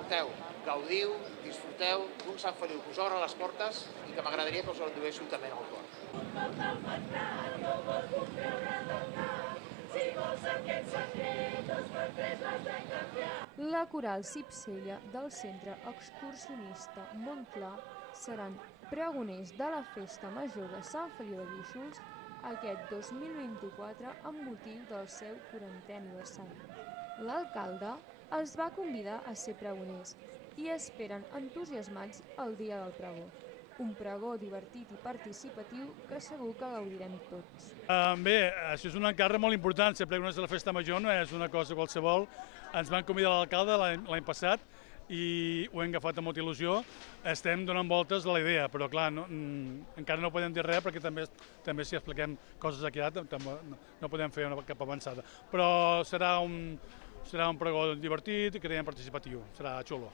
escolteu, gaudiu, disfruteu d'un Sant Feliu que us obre les portes i que m'agradaria que us el duéssiu també al cor. La coral Cipsella del Centre Excursionista Montclar seran pregoners de la Festa Major de Sant Feliu de Guíxols aquest 2024 amb motiu del seu 40è aniversari. L'alcalde els va convidar a ser pregoners i esperen entusiasmats el dia del pregó. Un pregó divertit i participatiu que segur que gaudirem tots. Bé, això és un encàrrec molt important, ser pregoners de la Festa Major no és una cosa qualsevol. Ens van convidar l'alcalde l'any passat i ho hem agafat amb molta il·lusió. Estem donant voltes a la idea, però clar, encara no podem dir res perquè també si expliquem coses aquí no podem fer cap avançada. Però serà un pregó divertit i creiem participatiu, serà xulo.